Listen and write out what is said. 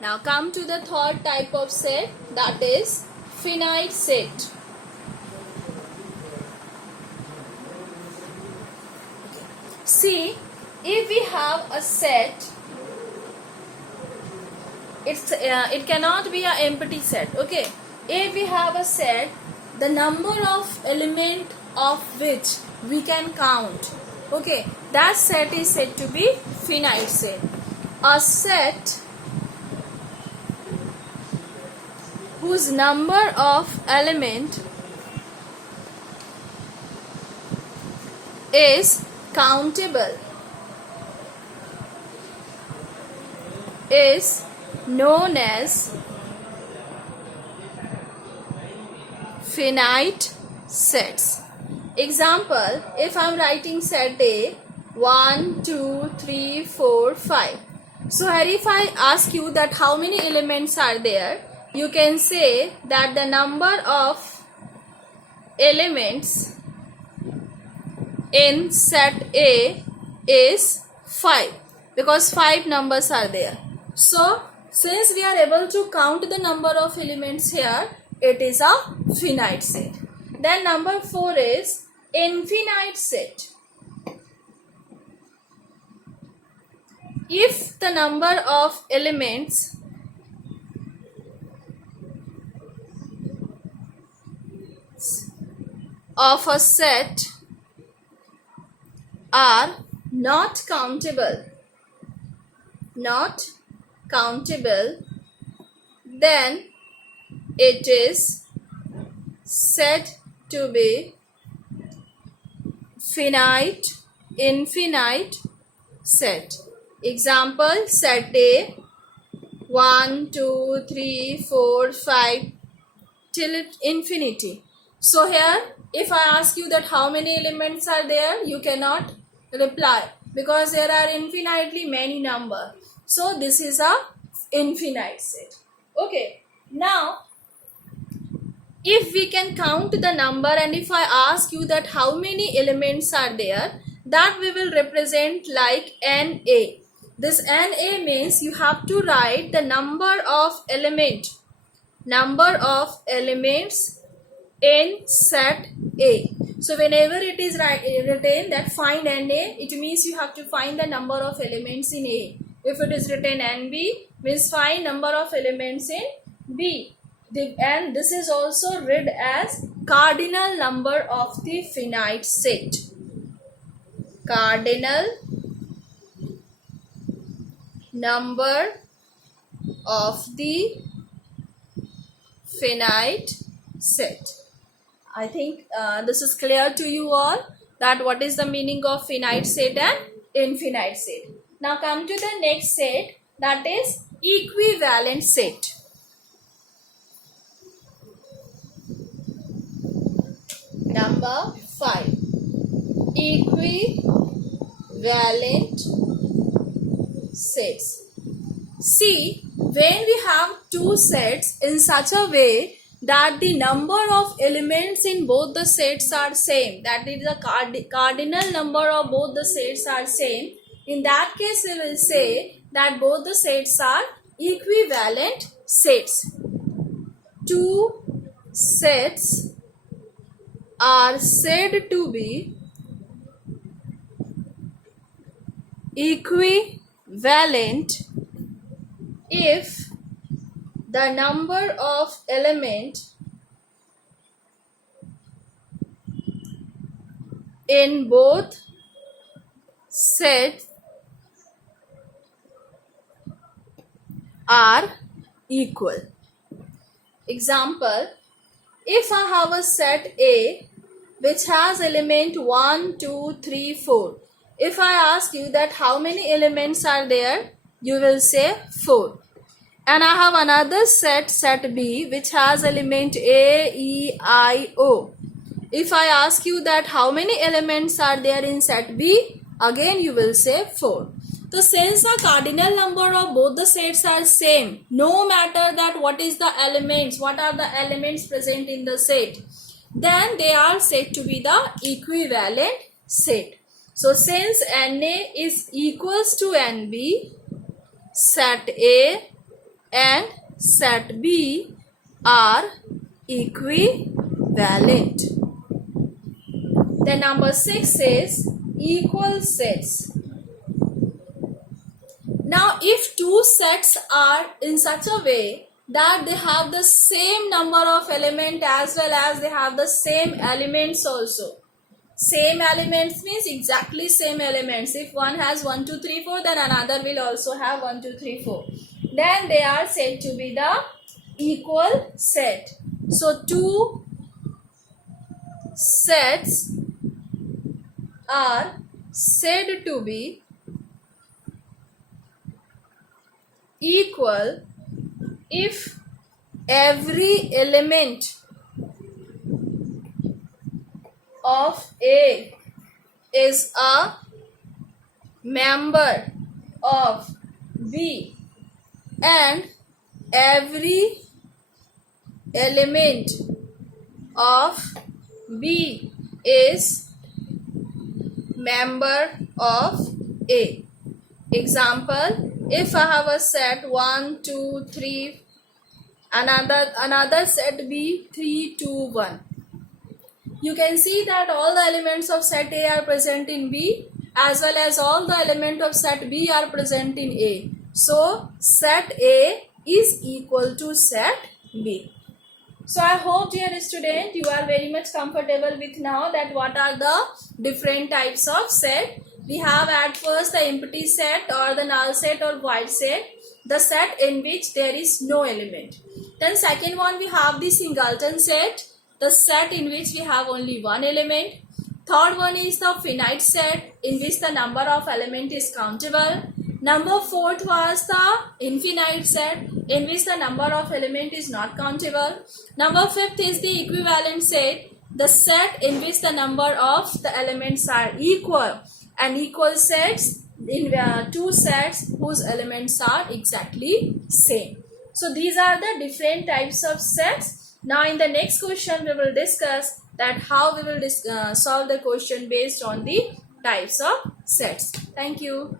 Now come to the third type of set, that is finite set. See, if we have a set, it cannot be an empty set. Okay, if we have a set, the number of element of which we can count, okay, that set is said to be finite set. A set whose number of element is countable is known as finite sets. Example, if I am writing set A 1, 2, 3, 4, 5. So here if I ask you that how many elements are there, you can say that the number of elements in set A is 5 because 5 numbers are there. So since we are able to count the number of elements here, it is a finite set. Then number 4 is infinite set. If the number of elements of a set are not countable, then it is said to be infinite set. Example, set A 1, 2, 3, 4, 5 till infinity. So here if I ask you that how many elements are there, you cannot reply because there are infinitely many number. So this is a infinite set. Okay, now if we can count the number and if I ask you that how many elements are there, that we will represent like NA. This NA means you have to write the number of elements in set A. So whenever it is written that find NA, it means you have to find the number of elements in A. If it is written NB, means find number of elements in B. And this is also read as cardinal number of the finite set. Cardinal number of the finite set. I think this is clear to you all that what is the meaning of finite set and infinite set. Now come to the next set, that is equivalent set. Number 5. Equivalent sets. See, when we have two sets in such a way that the number of elements in both the sets are same, that is the cardinal number of both the sets are same, in that case we will say that both the sets are equivalent sets. Two sets are said to be equivalent if the number of elements in both sets are equal. Example, if I have a set A which has element 1, 2, 3, 4. If I ask you that how many elements are there, you will say 4. And I have another set B, which has element A, E, I, O. If I ask you that how many elements are there in set B, again you will say 4. So since the cardinal number of both the sets are same, no matter that what are the elements present in the set, then they are said to be the equivalent set. So since NA is equals to NB, set A and set B are equivalent. Then number 6 is equal sets. Now if two sets are in such a way that they have the same number of elements as well as they have the same elements also. Same elements means exactly same elements. If one has 1, 2, 3, 4, then another will also have 1, 2, 3, 4. Then they are said to be the equal set. So two sets are said to be equal if every element of A is a member of B and every element of B is member of A. Example, if I have a set 1, 2, 3, another set B 3, 2, 1. You can see that all the elements of set A are present in B as well as all the elements of set B are present in A. So set A is equal to set B. So I hope, dear student, you are very much comfortable with now that what are the different types of set. We have at first the empty set or the null set or void set, the set in which there is no element. Then second one we have the singleton set, the set in which we have only one element. Third one is the finite set in which the number of element is countable. Number fourth was the infinite set in which the number of element is not countable. Number fifth is the equivalent set, the set in which the number of the elements are equal, and equal sets in two sets whose elements are exactly same. So these are the different types of sets. Now in the next question we will discuss that how we will solve the question based on the types of sets. Thank you.